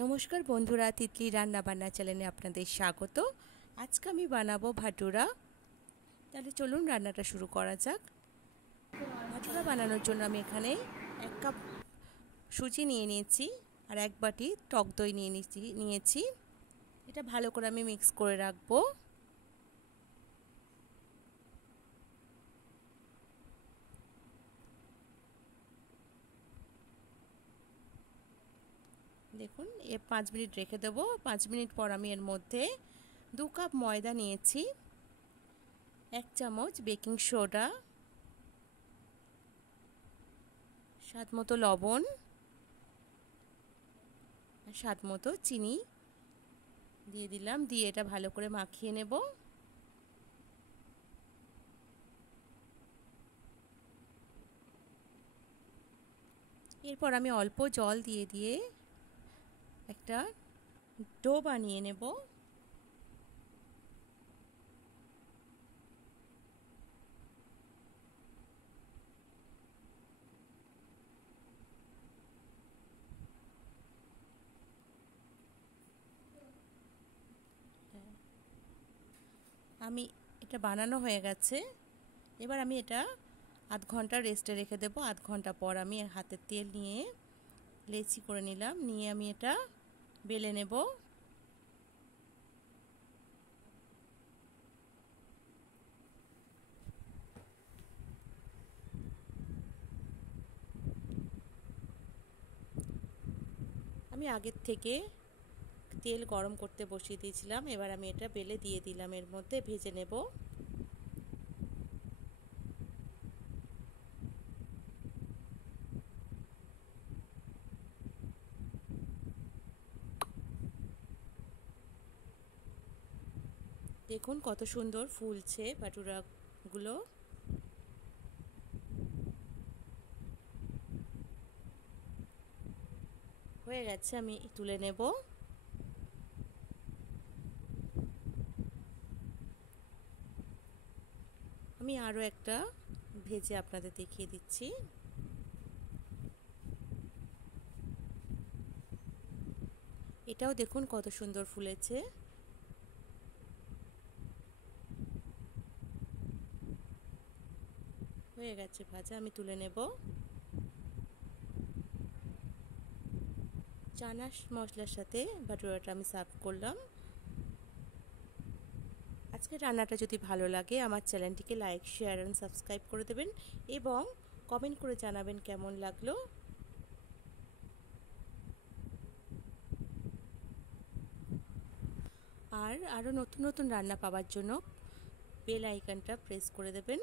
নমস্কার বন্ধুরা, তিতলি রান্না বান্না চ্যানেলে আপনাদের স্বাগত। আজকে আমি বানাবো ভাটুরা। তাহলে চলুন রান্নাটা শুরু করা যাক। ভাটুরা বানানোর জন্য আমি এখানে 1 কাপ সুজি নিয়ে নিয়েছি আর 1 বাটি টক দই নিয়েছি। এটা ভালো করে আমি মিক্স করে রাখবো। দেখুন, 5 মিনিট রেখে দেবো। 5 মিনিট পর আমি এর মধ্যে 2 কাপ ময়দা নিয়েছি, 1 চামচ বেকিং সোডা, স্বাদ মতো লবণ, স্বাদ মতো চিনি দিয়ে দিলাম। দিয়ে এটা ভালো করে মাখিয়ে নেব। এরপর আমি অল্প জল দিয়ে একটা ডো বানিয়ে নেব। আমি এটা বানানো হয়ে গেছে। এবার আমি এটা আধ ঘন্টা রেস্টে রেখে দেবো। আধ ঘন্টা পর আমি হাতের তেল নিয়ে লেচি করে নিলাম। নিয়ে আমি এটা বেলে নেব। আমি আগের থেকে তেল গরম করতে বসিয়ে দিয়েছিলাম। এবার আমি এটা বেলে দিয়ে দিলাম, এর মধ্যে ভেজে নেব। দেখুন কত সুন্দর ফুলছে ভাটুরাগুলো। হয়ে গেছে, আমি তুলে নেব। আমি আরও একটা ভেজে আপনাদের দেখিয়ে দিচ্ছি। এটাও দেখুন কত সুন্দর ফুলেছে। হয়ে গেছে ভাজা, আমি তুলে নেব। চানা মশলার সাথে ভাটুরাটা আমি সার্ভ করলাম। আজকের রান্নাটা যদি ভালো লাগে আমার চ্যানেলটিকে লাইক, শেয়ার এন্ড সাবস্ক্রাইব করে দেবেন এবং কমেন্ট করে জানাবেন কেমন লাগলো। আর আরও নতুন নতুন রান্না পাওয়ার জন্য বেল আইকনটা প্রেস করে দেবেন।